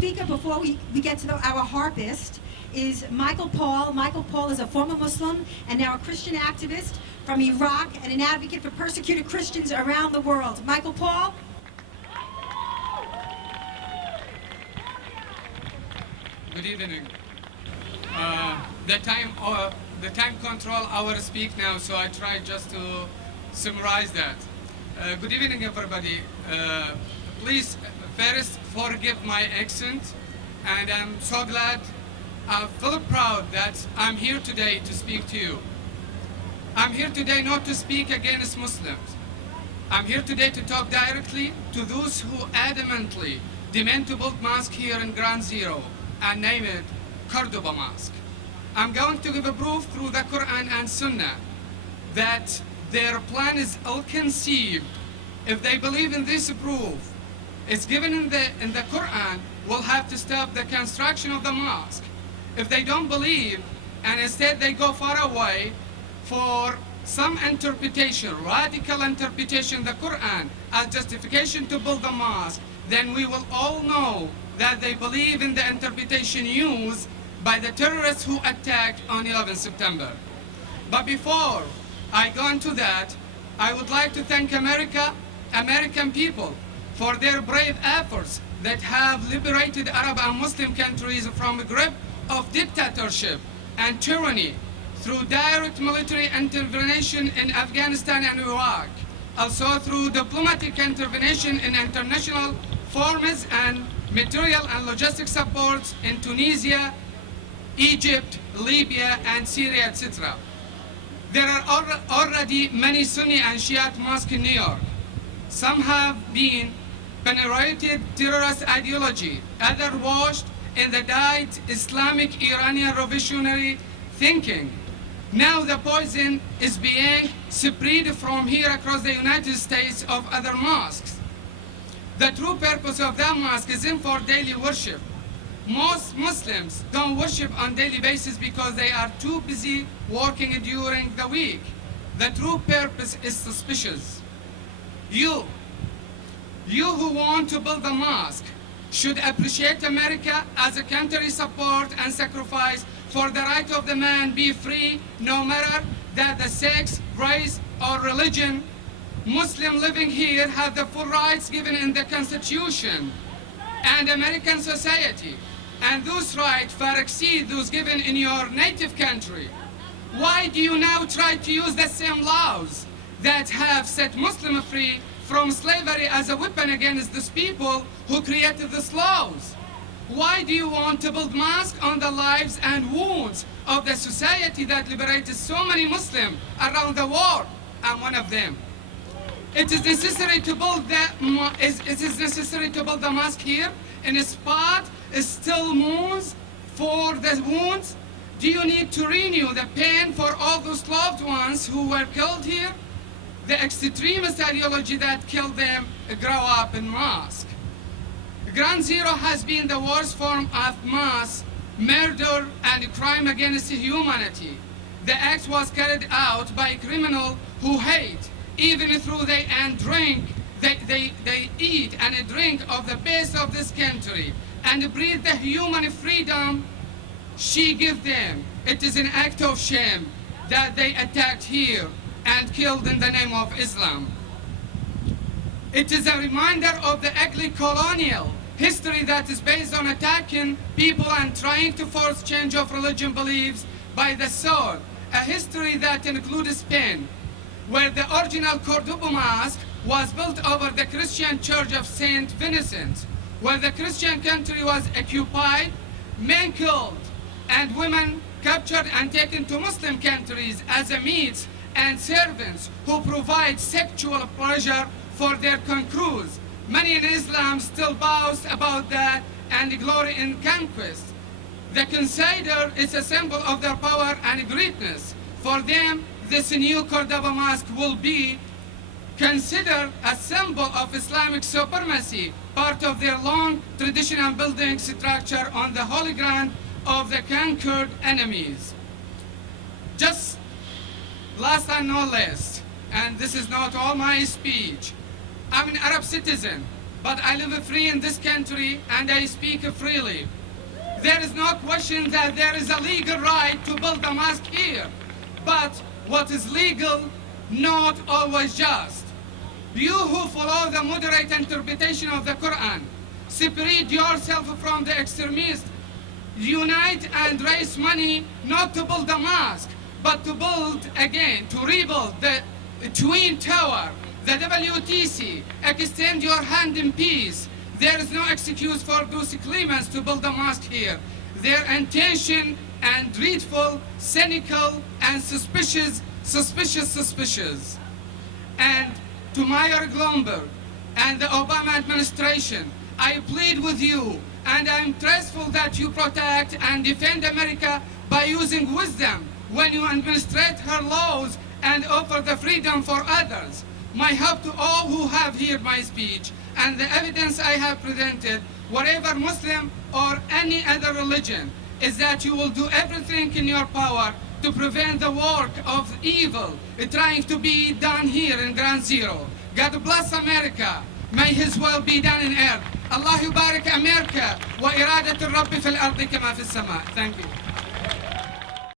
speaker before we get to our harpist is Michael Paul. Michael Paul is a former Muslim and now a Christian activist from Iraq and an advocate for persecuted Christians around the world. Michael Paul. Good evening. The time control hour speak now, so I try just to summarize that. Good evening, everybody. Please first forgive my accent, and I'm so glad, I feel proud that I'm here today to speak to you. I'm here today not to speak against Muslims. I'm here today to talk directly to those who adamantly demand to build mosque here in Ground Zero and name it Cordoba Mosque. I'm going to give a proof through the Quran and Sunnah that their plan is ill-conceived. If they believe in this proof, it's given in the Quran, we'll have to stop the construction of the mosque. If they don't believe, and instead they go far away for some interpretation, radical interpretation of the Quran as justification to build the mosque, then we will all know that they believe in the interpretation used by the terrorists who attacked on 11 September. But before I go into that, I would like to thank American people for their brave efforts that have liberated Arab and Muslim countries from the grip of dictatorship and tyranny through direct military intervention in Afghanistan and Iraq, also through diplomatic intervention in international forums and material and logistic support in Tunisia, Egypt, Libya, and Syria, etc. There are already many Sunni and Shiite mosques in New York. Some have been venerated terrorist ideology, others washed in the dyed Islamic Iranian revolutionary thinking. Now the poison is being spread from here across the United States of other mosques. The true purpose of that mosque isn't for daily worship. Most Muslims don't worship on daily basis because they are too busy working during the week. The true purpose is suspicious. You who want to build a mosque should appreciate America as a country support and sacrifice for the right of the man be free, no matter that the sex, race, or religion. Muslims living here have the full rights given in the Constitution and American society, and those rights far exceed those given in your native country. Why do you now try to use the same laws that have set Muslims free from slavery as a weapon against these people who created these laws? Why do you want to build mosques on the lives and wounds of the society that liberated so many Muslims around the world? I'm one of them. It is necessary to build the mosque here in a spot still mourns for the wounds. Do you need to renew the pain for all those loved ones who were killed here? The extremist ideology that killed them grow up in mosque. Ground Zero has been the worst form of mass murder and crime against humanity. The act was carried out by criminals who hate, even through they eat and drink of the best of this country and breathe the human freedom she gives them. It is an act of shame that they attacked here and killed in the name of Islam. It is a reminder of the ugly colonial history that is based on attacking people and trying to force change of religion beliefs by the sword. A history that includes Spain, where the original Cordoba Mosque was built over the Christian Church of St. Vincent, where the Christian country was occupied, men killed, and women captured and taken to Muslim countries as a meat and servants who provide sexual pleasure for their conquerors. Many in Islam still boast about that and glory in conquest. The Crusader is a symbol of their power and greatness. For them, this new Cordoba Mosque will be considered a symbol of Islamic supremacy, part of their long traditional building structure on the holy ground of the conquered enemies. Just last and not least, and this is not all my speech, I'm an Arab citizen but I live free in this country and I speak freely. There is no question that there is a legal right to build a mosque here, but what is legal, not always just. You who follow the moderate interpretation of the Quran, separate yourself from the extremists, unite and raise money not to build a mosque, but to build again, to rebuild the Twin Tower, the WTC, extend your hand in peace. There is no excuse for those claimants to build a mosque here. Their intention and dreadful, cynical, and suspicious. And to Mayor Glomberg and the Obama administration, I plead with you, and I'm trustful that you protect and defend America by using wisdom when you administrate her laws and offer the freedom for others. My hope to all who have heard my speech and the evidence I have presented, whatever Muslim or any other religion, is that you will do everything in your power to prevent the work of evil trying to be done here in Ground Zero. God bless America. May His will be done in earth. Allah yubarik America wa iradat al-Rabbi fil ardi kama fis sama. Thank you.